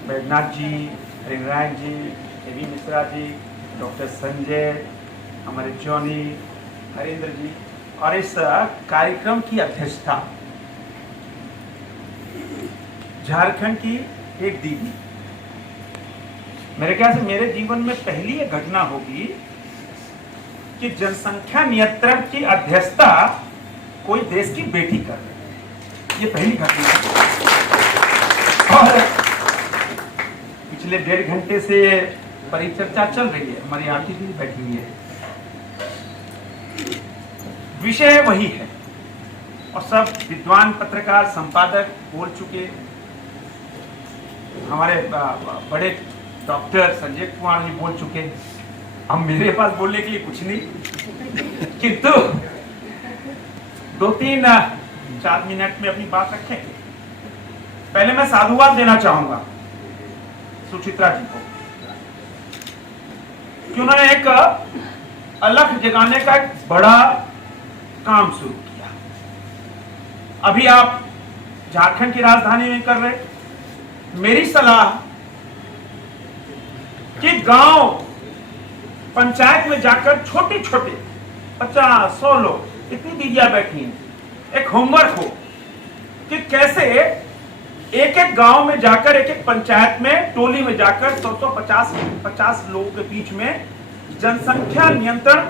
बैजनाथ जी, हरिनारायण जी, देवी Mishra ji, doctor Sanjay, हमारे Johnny, Harendra जी और इस कार्यक्रम की अध्यक्षता झारखंड की एक दीदी। मेरे ख्याल से मेरे जीवन में पहली ये घटना होगी कि जनसंख्या नियंत्रण की अध्यक्षता कोई देश की बेटी कर रही है। ये पहली घटना है। और पिछले 1.5 घंटे से परिचर्चा चल रही है, हमारी आरती भी बैठी हुई है। विषय वही है और सब विद्वान पत्रकार संपादक बोल चुके। हमारे बड़े डॉक्टर संजय कुमार जी बोल चुके। अब मेरे पास बोलने के लिए कुछ नहीं, किंतु 2-3-4 मिनट में अपनी बात रखेंगे। पहले मैं साधुवाद देना चाहूंगा सुचित्रा जी को कि उन्होंने एक अलख जगाने का एक बड़ा काम शुरू किया। अभी आप झारखंड की राजधानी में कर रहे। मेरी सलाह कि गांव पंचायत में जाकर छोटे छोटे 50-100 लोग, इतनी दीदियां बैठी हैं, एक होमवर्क हो कि कैसे एक एक गांव में जाकर, एक एक पंचायत में, टोली में जाकर 100-150 लोगों के बीच में जनसंख्या नियंत्रण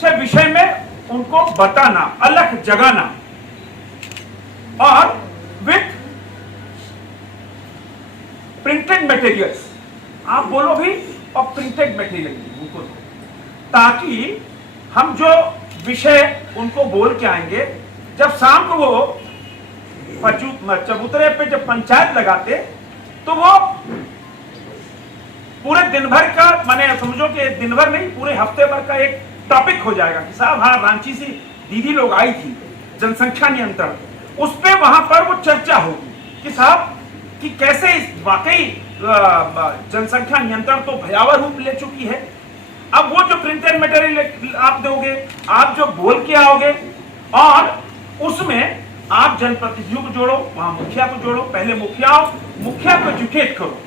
के विषय में उनको बताना, अलग जगाना और विथ प्रिंटेड मटेरियल्स, आप बोलो भी, और प्रिंटेड मटेरियल उनको, ताकि हम जो विषय उनको बोल के आएंगे, जब शाम को वो चबूतरे पे जब पंचायत लगाते तो वो पूरे दिन भर का, माने समझो कि दिन भर नहीं, पूरे हफ्ते भर का एक टॉपिक हो जाएगा कि साहब हाँ, रांची से दीदी लोग आई थी जनसंख्या नियंत्रण, उस पे वहां पर वो चर्चा होगी कि साहब कि कैसे वाकई जनसंख्या नियंत्रण तो भयावह रूप ले चुकी है। अब वो जो प्रिंटेड मटेरियल आप दोगे, आप जो बोल के आओगे, और उसमें आप जनप्रतिनिधियों को जोड़ो, वहां मुखिया को जोड़ो। पहले मुखिया को एजुकेट करो।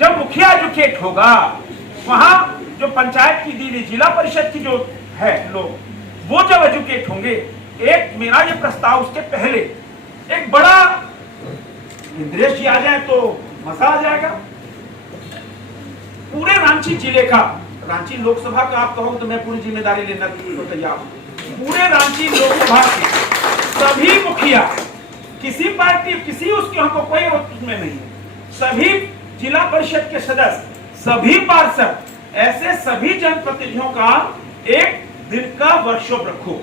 जब मुखिया एजुकेट होगा, वहां जो पंचायत की दीदी, जिला परिषद की जो है लोग, वो जब एजुकेट होंगे, एक मेरा ये प्रस्ताव, उसके पहले एक बड़ा इंद्रेश जी आ जाए तो मजा आ जाएगा। पूरे रांची जिले का, रांची लोकसभा का आप कहो तो मैं पूरी जिम्मेदारी लेना तो तैयार हूं। पूरे रांची लोकसभा के सभी मुखिया, किसी पार्टी, किसी उसके, हमको कोई उसमें नहीं है, सभी जिला परिषद के सदस्य, सभी पार्षद, ऐसे सभी जनप्रतिनिधियों का एक दिन का वर्कशॉप रखो।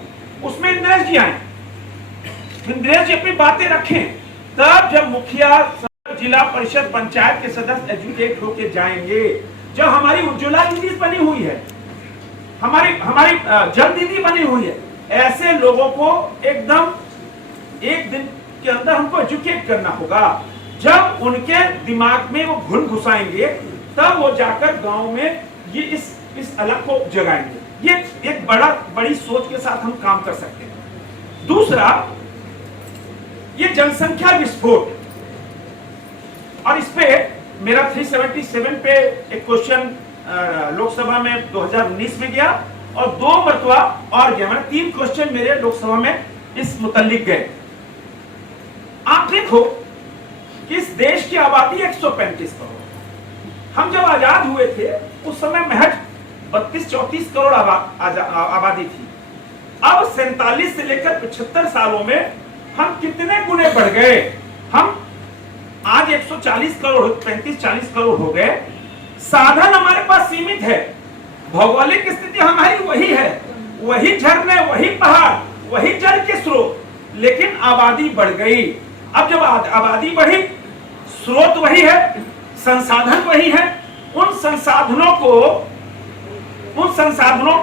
उसमें इंद्रेश जी आए, इंद्रेश जी अपनी बातें रखें, तब जब मुखिया, जिला परिषद, पंचायत के सदस्य एजुकेट होके जाएंगे। जब हमारी उज्ज्वला दीदी बनी हुई है, हमारी जल दीदी बनी हुई है, ऐसे लोगों को एकदम एक दिन के अंदर हमको एजुकेट करना होगा। जब उनके दिमाग में वो घुन घुसाएंगे, तब वो जाकर गांव में ये इस अलग को जगाएंगे। ये एक बड़ी सोच के साथ हम काम कर सकते हैं। दूसरा, ये जनसंख्या विस्फोट, और इस पे मेरा 377 पे एक क्वेश्चन लोकसभा में 2019 में गया, और 2 मरतबा और गया, मैंने 3 क्वेश्चन मेरे लोकसभा में इस मुतालिक गए। आप देखो कि इस देश की आबादी 135 करोड़, हम जब आजाद हुए थे उस समय महज 32-34 करोड़ आबादी थी। अब 47 से लेकर 75 सालों में हम कितने गुने बढ़ गए। हम आज 140 करोड़, 35-40 करोड़ हो गए। साधन हमारे पास सीमित है, भौगोलिक स्थिति हमारी वही है, वही झरने, वही पहाड़, वही जल के स्रोत, लेकिन आबादी बढ़ गई। अब जब आबादी बढ़ी, स्रोत वही है, संसाधन वही है, उन संसाधनों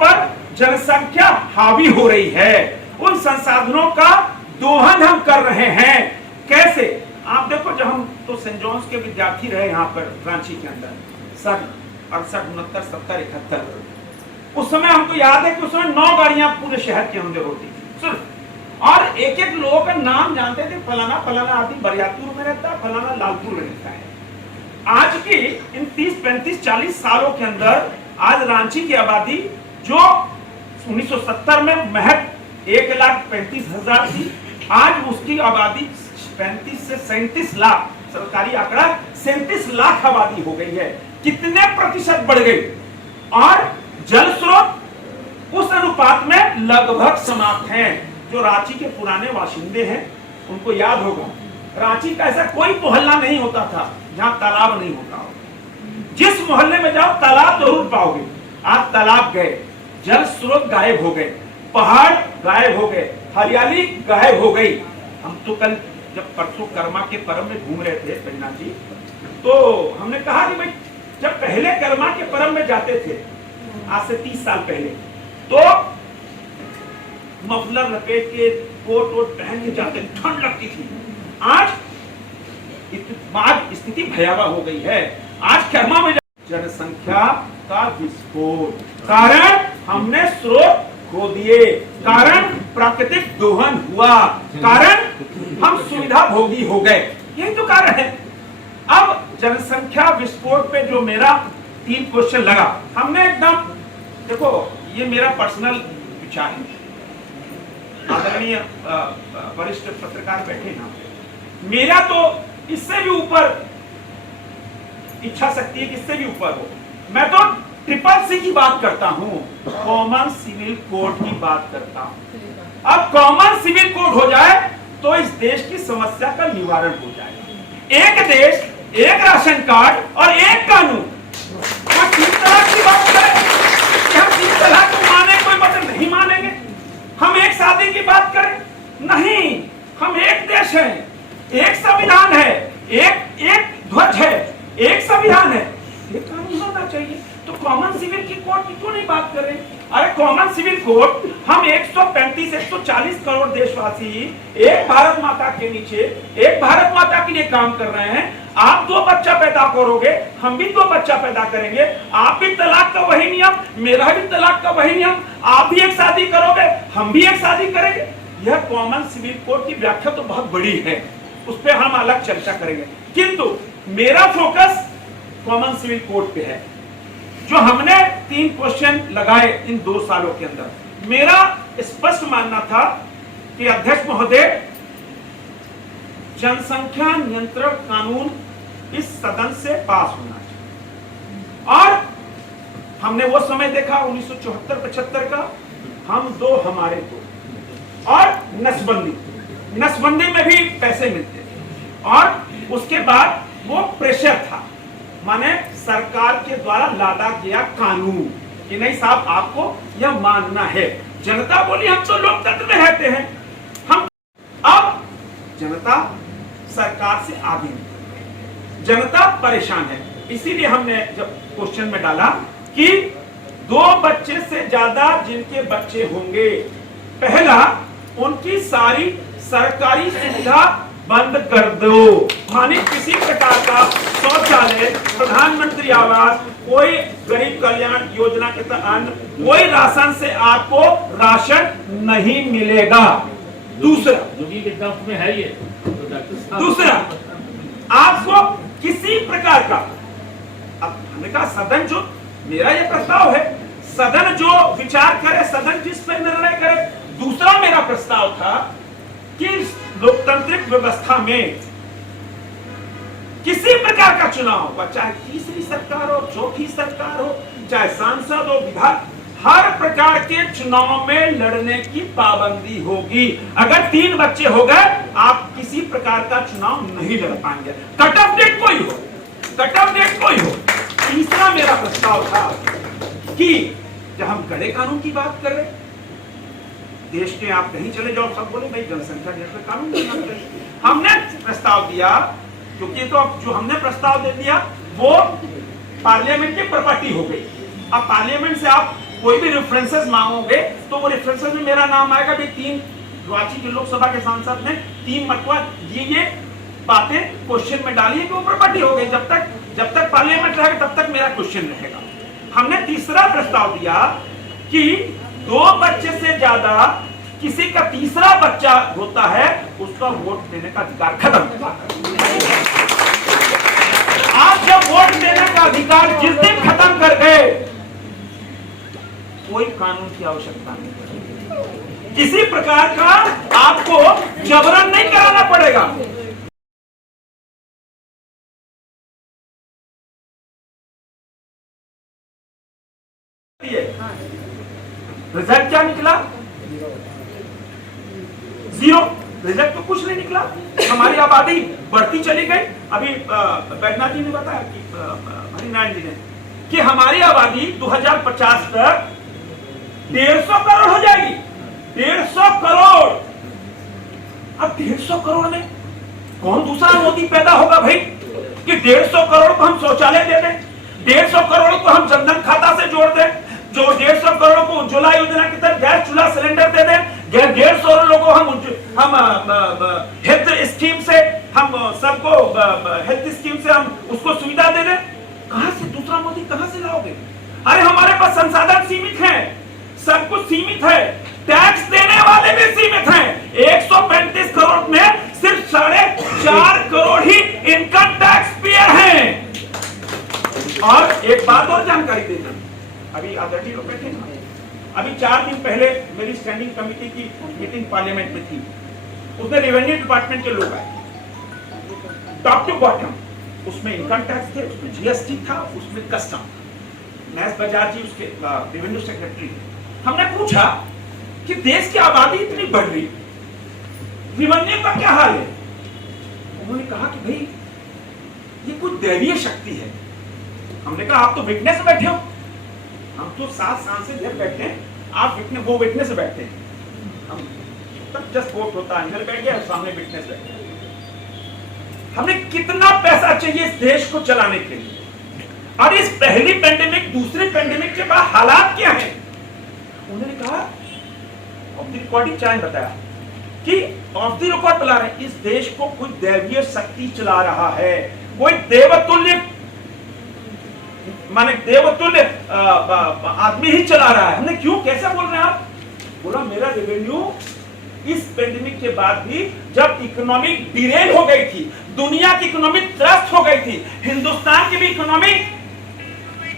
पर जनसंख्या हावी हो रही है, उन संसाधनों का दोहन हम कर रहे हैं। कैसे? आप देखो, जब हम तो सेंट जॉन्स के विद्यार्थी रहे यहाँ पर रांची के अंदर 68, 69, 70, 71, उस समय हमको याद है कि उस समय 9 गाड़ियां पूरे शहर के अंदर होती थी सिर्फ, और एक एक लोगों का नाम जानते थे, फलाना फलाना आदमी बरियारपुर में रहता है, फलाना लालपुर में रहता है। आज की इन 30, 35, 40 सालों के अंदर आज रांची की आबादी जो 1970 में महज 1,35,000 थी, आज उसकी आबादी 35 से 37 लाख, सरकारी आंकड़ा 37 लाख आबादी हो गई है। कितने प्रतिशत बढ़ गई? और जल स्रोत उस अनुपात में लगभग समाप्त हैं। जो रांची के पुराने बाशिंदे हैं उनको याद होगा, रांची का ऐसा कोई मोहल्ला नहीं होता था जहां तालाब नहीं होता हो। जिस मोहल्ले में जाओ तालाब जरूर पाओगे। आज तालाब गए, जल स्रोत गायब हो गए, पहाड़ गायब हो गए, हरियाली गायब हो गई। हम तो कल जब परसों कर्मा के पर्व में घूम रहे थे पन्ना जी, तो हमने कहा कि भाई जब पहले कर्मा के पर्व में जाते थे आज से 30 साल पहले, तो मफलर लपेट के कोट वोट पहन के जाते, ठंड लगती थी। आज स्थिति भयावह हो गई है। आज कर्मा में जनसंख्या का विस्फोट, कारण हमने स्रोत खो दिए, कारण प्राकृतिक दोहन हुआ, कारण हम सुविधा भोगी हो गए। यही तो कारण है। अब जनसंख्या विस्फोट पे जो मेरा 3 क्वेश्चन लगा, हमने एकदम, देखो ये मेरा पर्सनल विचार है, आदरणीय वरिष्ठ पत्रकार बैठे ना, मेरा तो इससे भी ऊपर इच्छा शक्ति है कि इससे भी ऊपर हो। मैं तो CCC की बात करता हूं, कॉमन सिविल कोड की बात करता हूं। अब कॉमन सिविल कोड हो जाए तो इस देश की समस्या का निवारण हो जाएगा। एक देश, एक राशन कार्ड और एक कानून। कोई 3 तलाक की बात करें कि हम 3 तलाक को माने, कोई मतलब नहीं मानेंगे। हम एक शादी की बात करें, नहीं, हम एक देश है, एक संविधान है, एक ध्वज है, एक संविधान है, एक कानून होना चाहिए। तो कॉमन सिविल की कोड की क्यों नहीं बात कर रहे? अरे कॉमन सिविल कोड, हम 135 140 करोड़ देशवासी एक भारत माता के नीचे, एक भारत माता के लिए काम कर रहे हैं। आप 2 बच्चा पैदा करोगे, हम भी 2 बच्चा पैदा करेंगे। आप भी तलाक का वही नियम, मेरा भी तलाक का वही नियम। आप भी एक शादी करोगे, हम भी एक शादी करेंगे। यह कॉमन सिविल कोड की व्याख्या तो बहुत बड़ी है, उस पर हम अलग चर्चा करेंगे। किंतु मेरा फोकस कॉमन सिविल कोड पे है। जो हमने 3 क्वेश्चन लगाए इन 2 सालों के अंदर, मेरा स्पष्ट मानना था कि अध्यक्ष महोदय, जनसंख्या नियंत्रण कानून इस सदन से पास होना चाहिए। और हमने वो समय देखा 1974-75 का, हम 2 हमारे 2, और नसबंदी में भी पैसे मिलते थे। और उसके बाद वो प्रेशर था, माने सरकार के द्वारा लादा गया कानून कि नहीं साहब आपको यह मानना है। जनता बोली हम तो लोकतंत्र में रहते हैं। हम अब जनता सरकार से आगे, जनता परेशान है। इसीलिए हमने जब क्वेश्चन में डाला कि 2 बच्चे से ज्यादा जिनके बच्चे होंगे, पहला उनकी सारी सरकारी सुविधा बंद कर दो, माने किसी प्रकार का शौचालय, प्रधानमंत्री आवास, कोई गरीब कल्याण योजना के तहत कोई राशन से आपको राशन नहीं मिलेगा। दूसरा में है ये, दूसरा आपको किसी प्रकार का, अब हमने कहा सदन जो, मेरा ये प्रस्ताव है, सदन जो विचार करे, सदन जिस पर निर्णय करे। दूसरा मेरा प्रस्ताव था कि लोकतांत्रिक व्यवस्था में किसी प्रकार का चुनाव हो, चाहे तीसरी सरकार हो, चौथी सरकार हो, चाहे सांसद हो, विधायक, हर प्रकार के चुनाव में लड़ने की पाबंदी होगी। अगर 3 बच्चे हो गए, आप किसी प्रकार का चुनाव नहीं लड़ पाएंगे। कट ऑफ डेट कोई हो, कट ऑफ डेट कोई हो। तीसरा मेरा प्रस्ताव था कि जब हम कड़े कानून की बात कर रहे, देश के आप कहीं चले जाओ, सब बोले भाई जनसंख्या नियंत्रण कानून बनना चाहिए। हमने प्रस्ताव दिया, क्योंकि तो अब जो हमने प्रस्ताव दे दिया वो पार्लियामेंट की प्रॉपर्टी हो गई। अब पार्लियामेंट से आप कोई भी रेफरेंसेस मांगोगे तो वो रेफरेंसेस में मेरा नाम आएगा भी 3 रांची के लोकसभा के सांसद ने 3 मरतबा ये बातें क्वेश्चन में डाली है कि वो प्रॉपर्टी हो गई। जब तक पार्लियामेंट रहेगा तब तक मेरा क्वेश्चन रहेगा। हमने तीसरा प्रस्ताव दिया कि 2 बच्चे से ज्यादा किसी का तीसरा बच्चा होता है, उसका वोट देने का अधिकार खत्म। आप जब वोट देने का अधिकार जिस दिन खत्म कर गए, कोई कानून की आवश्यकता नहीं, किसी प्रकार का आपको जबरन नहीं कराना पड़ेगा। रिजल्ट क्या निकला? जीरो। रिजल्ट तो कुछ नहीं निकला। हमारी आबादी बढ़ती चली गई। अभी बैजनाथ जी ने बताया कि हरिनारायण जी ने कि हमारी आबादी 2050 तक 150 करोड़ हो जाएगी। 150 करोड़। अब 150 करोड़ में कौन दूसरा मोदी पैदा होगा भाई कि 150 करोड़ को हम शौचालय दे दें, 150 करोड़ को हम जनधन खाता से जोड़ दें, जो 150 करोड़ को उज्ज्वला योजना की तरफ गैस चूल्हा सिलेंडर दे दें, 150 लोगों हम हेल्थ स्कीम से हम सबको हेल्थ स्कीम से हम उसको सुविधा दे दें। कहां से दूसरा मोदी कहां से लाओगे? अरे हमारे पास संसाधन सीमित हैं, सब कुछ सीमित है, टैक्स देने वाले भी सीमित हैं। 135 करोड़ में सिर्फ 4.5 करोड़ ही इनकम टैक्स पेयर हैं। और एक बात और जानकारी देता हूं, अभी आदरणीय लोग बैठे हैं, अभी 4 दिन पहले मेरी स्टैंडिंग कमेटी की मीटिंग पार्लियामेंट में थी। उसमें रेवेन्यू डिपार्टमेंट के लोग आए, टॉप टू बॉटम। उसमें इनकम टैक्स थे, उसमें जीएसटी था, उसमें कस्टम। महेश बजाज जी उसके रेवेन्यू सेक्रेटरी। हमने पूछा कि देश की आबादी इतनी बढ़ रही, रेवेन्यू का क्या हाल है? उन्होंने कहा कि भाई ये कुछ दैवीय शक्ति है। हमने कहा आप तो विटनेस बैठे हो, हम तो 7 सांसद जब बैठे हैं, आप वो विटनेस बैठे हैं। हम तब जस्ट वोट होता अंदर बैठ गया, सामने विटनेस बैठे। हमने कितना पैसा चाहिए इस देश को चलाने के लिए, और इस पहली पेंडेमिक दूसरी पेंडेमिक के बाद हालात क्या है? उन्होंने कहा ऑफ द रिकॉर्डिंग चाहे बताया कि ऑफ द रिकॉर्ड चला रहे, इस देश को कोई दैवीय शक्ति चला रहा है, कोई देवतुल्य माने देवतुल्य आदमी ही चला रहा है। हमने क्यों, कैसे बोल रहे हैं आप? बोला मेरा रेवेन्यू इस पेंडेमिक के बाद भी, जब इकोनॉमी डिरेल हो गई थी, दुनिया की इकोनॉमी त्रस्त हो गई थी, हिंदुस्तान की भी इकोनॉमी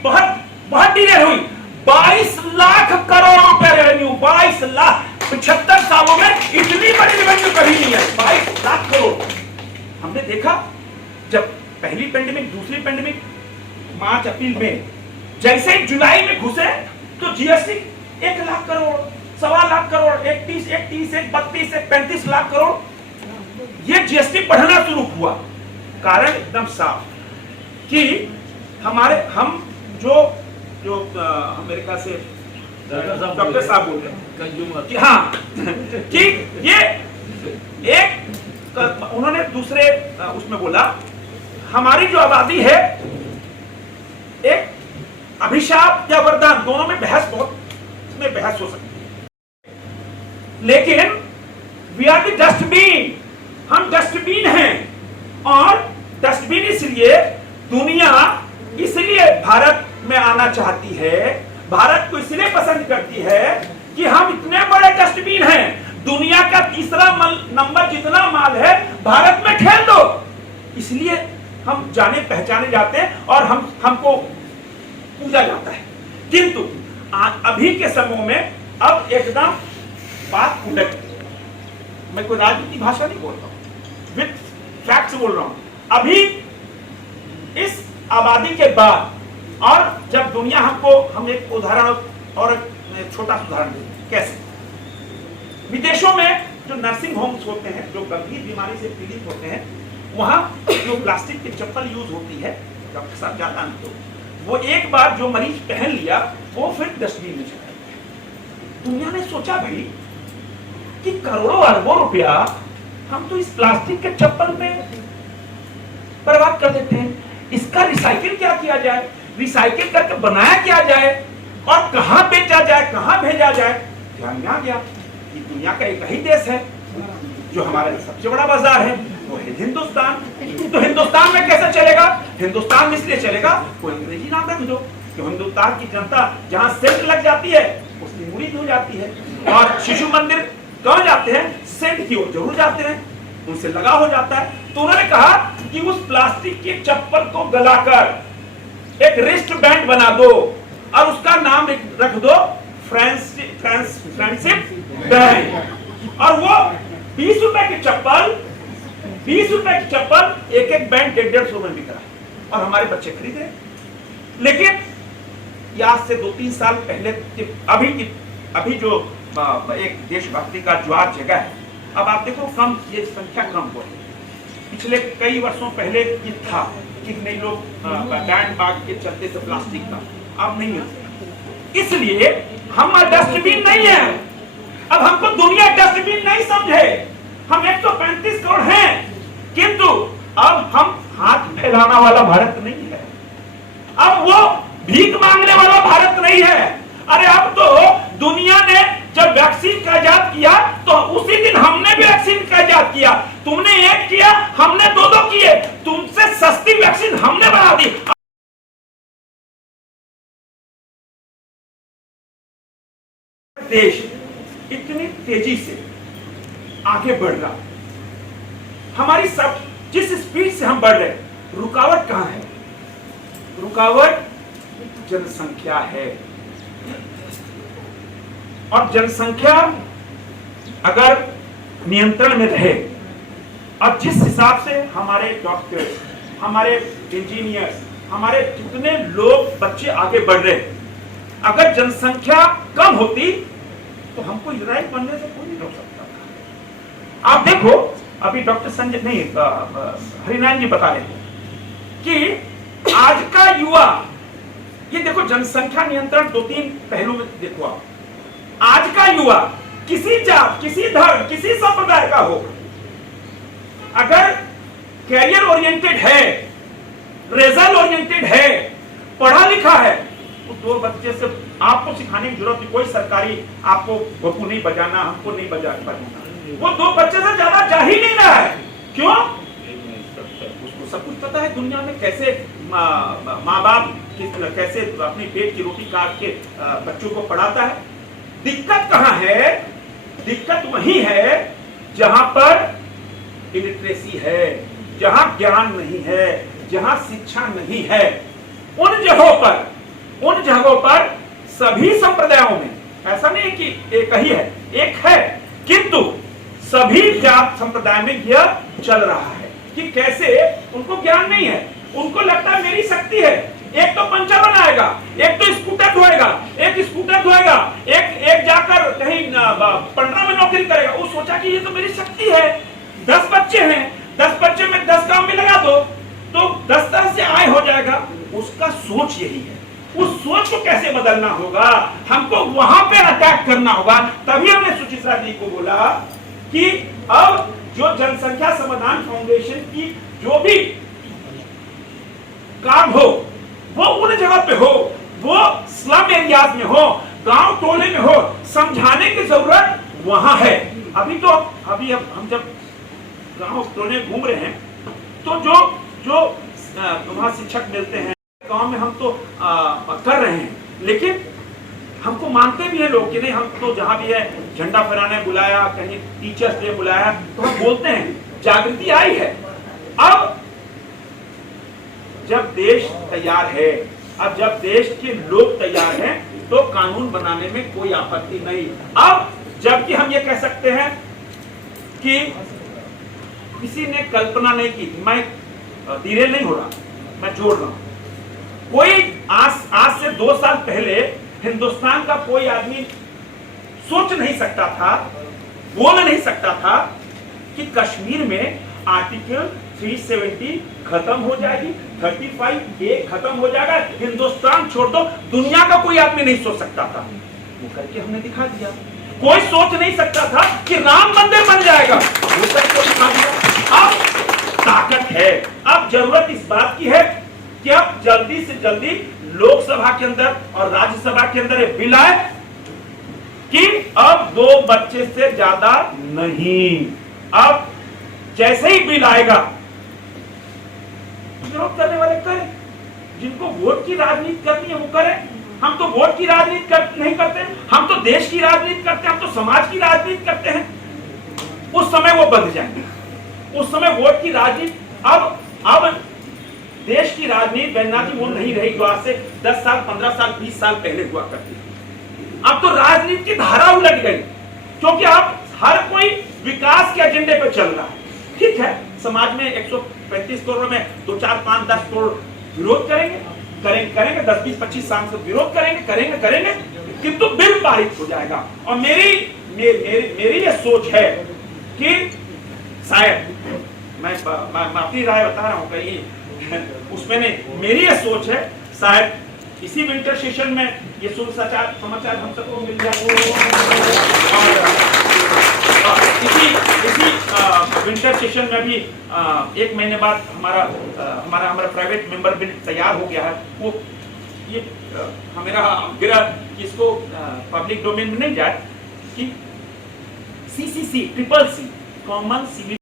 बहुत डिरेल हुई। 22 लाख करोड़ रुपए रेवेन्यू, 22 लाख 75 सालों में इतनी बड़ी रेवेन्यू कभी नहीं है। 22 लाख करोड़। हमने देखा जब पहली पेंडेमिक दूसरी पेंडेमिक मार्च अप्रैल में, जैसे ही जुलाई में घुसे तो जीएसटी 1 लाख करोड़, 1.25 लाख करोड़, 31, 32, 35 लाख करोड़ ये जीएसटी बढ़ना शुरू हुआ। कारण एकदम साफ कि हम जो अमेरिका से डॉक्टर साहब बोल रहे हैं कि हाँ कि ये एक उन्होंने दूसरे उसमें बोला हमारी जो आबादी है एक अभिशाप या वरदान, दोनों में बहस हो सकती है। लेकिन वी आर द डस्टबिन, हम डस्टबिन हैं। और डस्टबिन इसलिए दुनिया इसलिए भारत में आना चाहती है, भारत को इसलिए पसंद करती है कि हम इतने बड़े डस्टबिन हैं। दुनिया का तीसरा नंबर जितना माल है भारत में ठेल दो, इसलिए हम जाने पहचाने जाते हैं और हमको पूजा जाता है। किंतु अभी के समय में अब एकदम बात उलट, मैं कोई राजनीति भाषा नहीं बोल रहा हूं, विद फैक्ट्स बोल रहा हूं। अभी इस आबादी के बाद, और जब दुनिया हम एक उदाहरण और एक छोटा उदाहरण दें कैसे विदेशों में जो नर्सिंग होम्स होते हैं, जो गंभीर बीमारी से पीड़ित होते हैं, वहां जो प्लास्टिक की चप्पल यूज होती है, डॉक्टर साहब जाता नहीं तो वो एक बार जो मरीज पहन लिया वो फिर डस्टबिन में चला गया। दुनिया ने सोचा भाई कि करोड़ों अरबों रुपया हम तो इस प्लास्टिक के चप्पल में बर्बाद कर देते हैं, इसका रिसाइकिल क्या किया जाए, रिसाइकिल करके बनाया क्या जाए और कहां बेचा जाए, कहां भेजा जाए। ध्यान में आ गया कि दुनिया का एक ही देश है जो हमारा सबसे बड़ा बाजार है, वो है हिंदुस्तान। तो हिंदुस्तान में कैसे चलेगा? हिंदुस्तान में इसलिए चलेगा, कोई अंग्रेजी नाम रख दो कि हिंदुस्तान की जनता जहां सेंट लग जाती है उसकी मुड़ी हो जाती है। और शिशु मंदिर कहां जाते हैं? सेंट की ओर जरूर जाते हैं, उनसे लगा हो जाता है। तो उन्होंने कहा कि उस प्लास्टिक की चप्पल को गलाकर एक रिस्ट बैंड बना दो और उसका नाम रख दो फ्रेंडशिप बैंड। और वो 20 रुपए की चप्पल, 20 रुपए की चप्पल एक एक बैंड 150-150 में बिक रहा है और हमारे बच्चे खरीदे। लेकिन आज से 2-3 साल पहले अभी जो एक देशभक्ति का ज्वार जगा है, अब आप देखो कम, ये संख्या कम हो रही है। पिछले कई वर्षों पहले ये था कि नहीं, लोग बैंड बाग के चलते थे प्लास्टिक का, अब नहीं है। इसलिए हम डस्टबिन नहीं है, अब हमको दुनिया डस्टबिन नहीं समझे। हम 135 करोड़ हैं, किंतु अब हम हाथ फैलाना वाला भारत नहीं है, अब वो भीख मांगने वाला भारत नहीं है। अरे अब तो दुनिया ने जब वैक्सीन का इजाद किया तो उसी दिन हमने भी वैक्सीन का इजाद किया। तुमने एक किया, हमने दो किए, तुमसे सस्ती वैक्सीन हमने बना दी। देश इतनी तेजी से आगे बढ़ रहा, हमारी सब जिस स्पीड से हम बढ़ रहे, रुकावट कहां है? रुकावट जनसंख्या है। और जनसंख्या अगर नियंत्रण में रहे, और जिस हिसाब से हमारे डॉक्टर्स, हमारे इंजीनियर्स, हमारे जितने लोग बच्चे आगे बढ़ रहे, अगर जनसंख्या कम होती तो हमको इजराइल बनने से कोई नहीं रोक सकता था। आप देखो, अभी डॉक्टर संजय नहीं हरिनारायण जी बता रहे थे कि आज का युवा, ये देखो जनसंख्या नियंत्रण 2-3 पहलू में देखो आप, आज का युवा किसी जात, किसी धर्म, किसी संप्रदाय का हो, अगर कैरियर ओरिएंटेड है, रिजल्ट ओरिएंटेड है, पढ़ा लिखा है, तो 2 बच्चे से आपको सिखाने की जरूरत नहीं। कोई सरकारी आपको बकू नहीं बजाना, हमको नहीं बजाना, वो 2 बच्चे से ज्यादा जा ही नहीं रहा है। क्यों? उसको सब कुछ पता है दुनिया में कैसे माँ बाप कैसे अपनी पेट की रोटी काट के बच्चों को पढ़ाता है। दिक्कत कहां है? दिक्कत वही है जहां पर इलिटरेसी है, जहां ज्ञान नहीं है, जहां शिक्षा नहीं है। उन जगहों पर सभी संप्रदायों में, ऐसा नहीं कि एक ही है, एक है, किंतु सभी जात संप्रदाय में यह चल रहा है कि कैसे उनको ज्ञान नहीं है, उनको लगता है मेरी शक्ति है, एक तो पंचर बनाएगा, एक तो स्कूटर धोएगा, एक जाकर कहीं 15 में नौकरी करेगा। वो सोचा कि ये तो मेरी शक्ति है, 10 बच्चे हैं, 10 बच्चे में 10 काम में लगा दो तो 10 तरह से आय हो जाएगा। उसका सोच यही है। उस सोच को कैसे बदलना होगा? हमको वहां पे अटैक करना होगा। तभी हमने सुचित्रा जी को बोला कि अब जो जनसंख्या समाधान फाउंडेशन की जो भी काम हो, वो उन जगह पे हो, वो स्लम एरियाज में हो, गांव टोले में हो, समझाने की जरूरत वहां है। अभी हम जब गांव टोले घूम रहे हैं तो जो वहां शिक्षक मिलते हैं गांव में, हम तो कर रहे हैं, लेकिन हमको मानते भी हैं लोग कि नहीं, हम तो जहां भी है झंडा फहराने बुलाया, कहीं टीचर्स डे बुलाया तो हम बोलते हैं, जागृति आई है। अब जब देश तैयार है, अब जब देश के लोग तैयार हैं, तो कानून बनाने में कोई आपत्ति नहीं। अब जबकि हम ये कह सकते हैं कि किसी ने कल्पना नहीं की थी, मैं डिरेल नहीं हो रहा, मैं जोड़ रहा हूं, कोई आज से 2 साल पहले हिंदुस्तान का कोई आदमी सोच नहीं सकता था, बोल नहीं सकता था कि कश्मीर में आर्टिकल 370 खत्म हो जाएगी, 35A खत्म हो जाएगा, हिंदुस्तान छोड़ दो दुनिया का कोई आदमी नहीं सोच सकता था। वो करके हमने दिखा दिया। कोई सोच नहीं सकता था कि राम मंदिर बन जाएगा, वो करके दिखा दिया। अब ताकत है, अब जरूरत इस बात की है कि अब जल्दी से जल्दी लोकसभा के अंदर और राज्यसभा के अंदर एक बिल आए कि अब 2 बच्चे से ज्यादा नहीं। अब जैसे ही बिल आएगा, विरोध करने वाले करें, जिनको वोट की राजनीति करनी है वो करें, हम तो वोट की राजनीति नहीं करते, हम तो देश की राजनीति करते हैं, हम तो समाज की राजनीति करते हैं। उस समय वो बंध जाएंगे, उस समय वोट की राजनीति। अब देश की राजनीति वैद्यनाथ जी वो नहीं रही जो आज से 10 साल 15 साल 20 साल पहले हुआ करती थी। अब तो राजनीति की धारा उलट गई, क्योंकि अब हर कोई विकास के एजेंडे पे चल रहा है। ठीक है, समाज में 135 करोड़ में 2 4 5 10 करोड़ विरोध करेंगे 10 20 25 सांसद विरोध करेंगे, किंतु बिल पारित हो जाएगा। और मेरी ये सोच है कि शायद मैं अपनी राय बता रहा हूं, कहीं उसमें नहीं, मेरी ये सोच है शायद इसी विंटर सेशन में ये शुभ समाचार हम सबको मिल जाए। इसी विंटर सेशन में भी 1 महीने बाद हमारा प्राइवेट मेंबर बिल तैयार हो गया है। वो ये मेरा इसको पब्लिक डोमेन में नहीं जाए कि CCC triple C common civil